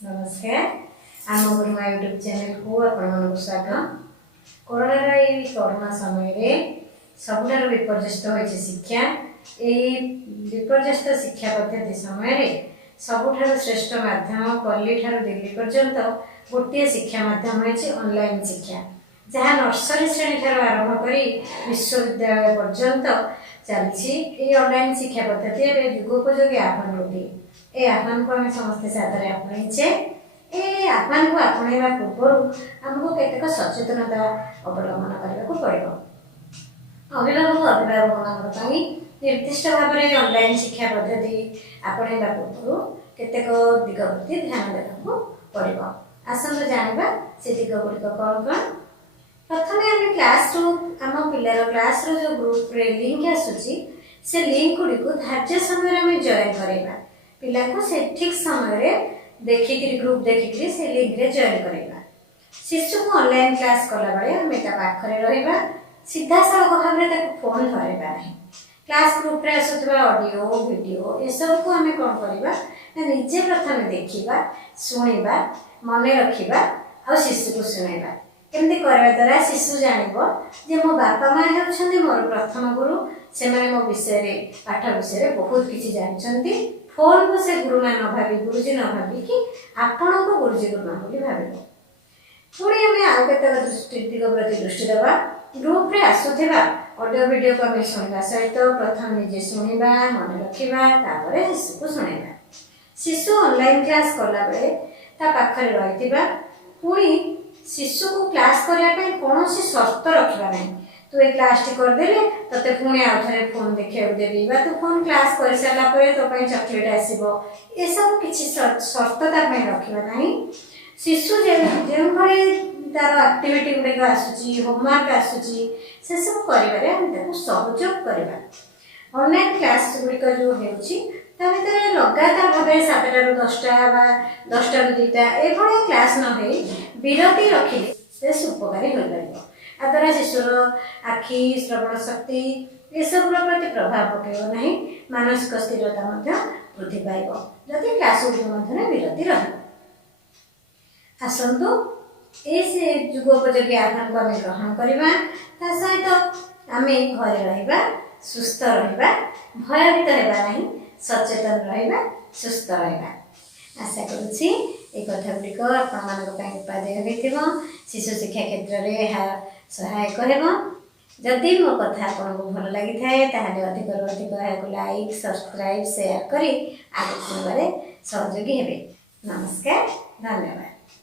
नमस्कार। आम गुरुमा YouTube channel को आपको स्वागत। कोरोना समय रे सबुठार विपर्यस्त होइछि शिक्षा। विपर्यस्त शिक्षा पद्धति समय रे सबुठार श्रेष्ठ माध्यम पल्ली ठार दिल्ली पर्यंत गोटे शिक्षा माध्यम होइछि ऑनलाइन शिक्षा, जहाँ नर्सरी श्रेणी ठार आरंभ करी विश्वविद्यालय पर्यंत चलछि। ऑनलाइन शिक्षा पद्धति एवं युगोपयोगी आह्वान गोटे। ए आह्वान को आम समस्ते सादरे आपणीचे। ए आह्वान को आपणा पूर्व आमको केतेक सचेतनता अवलंबन करने पड़ो। अभिभावक अभिभावक निर्दिष्ट भाव में ऑनलाइन शिक्षा पद्धति आपणा पूर्व केतेक दिग प्रति ध्यान देना पड़ो। आसत जाना से दिग गुड़िक कौन कौन। प्रथम आम क्लास आम पिलार क्लास जो ग्रुप रे लिंक आसूची से लिंक गुड़ी को धार्य समय आम जॉइन करवा। पिला को से ठीक समय देखिक ग्रुप देखिक से लिंक रे जॉइन करवा। शिशु को ऑनलाइन क्लास कला बेले आम पाखरे रहिबा, सीधा सड़क भाव में फोन धरवा नहीं। क्लास ग्रुप रे आसुवा ऑडियो वीडियो ये सब को आम कौन करवा निजे प्रथम देखा शुणा मन रखा और शिशु को शुणा। केमती करवा द्वारा शिशु जानिबो जे मो बापा माँ होउछन्ती मोर प्रथम गुरु, से माने मो विषय पाठ विषय बहुत किछि जानछन्ती। फोन को से गुरुमा न भावी गुरुजी न भावी कि आपण को गुरुजी गुरुमा बोली भाविबो। पुणी आम आउ केतेक दृष्टि दिग प्रति दृष्टि देवा। ग्रुप रे आसुथिबा ऑडियो वीडियो को आम शुणा सहित प्रथम निजे शुणा मन रखा तापर शिशु को शुणा। शिशु ऑनलाइन क्लास कला बेले ता पाखरे रहितिबा पुणी शिशु को क्लास करने कौन शर्त रखा नहीं। तू ये क्लास टी करदेले ते पुणी आउ थे फोन देखा देवी तू फोन क्लास कर सारापर तो चॉकलेट आसो, ये सब किसी शर्त रखा नहीं। शिशु जो भाई तार एक्टिविटी गुड़िक आसूची होमवर्क आसूची से सब कर सहयोग करवा। ऑनलाइन क्लास गुड़िक जो होती लगातार भाव 7टा ରୁ 10टा 10टा ରୁ 2टा एभली क्लास न हो विरति रखिले से उपकारी हो पार। आ द्वारा शिशुर आखि श्रवण शक्ति ये सब प्रति प्रभाव पकेब नहीं। मानसिक स्थिरता वृद्धि पाइब जदि क्लास गुड़िक विरति रही। आसतु ये युगोपयोगी आह्वान को आम ग्रहण करवा। सहित आम घरे रहिबा, सुस्थ रहिबा, भयभीत हेबा नहीं, सचेतन रहिबा, सुस्थ रहिबा। आशा करुछि ए कथा गुड़िक आपण उपादेय होइथिबो, शिशु शिक्षा क्षेत्र में सहायक हेबो। जदि मो कथा आपको भल लगी थाए ताहले अधिक अधिक लाइक सब्सक्राइब शेयर करी आगे बढ़ारे सहयोगी हेबे। नमस्कार, धन्यवाद।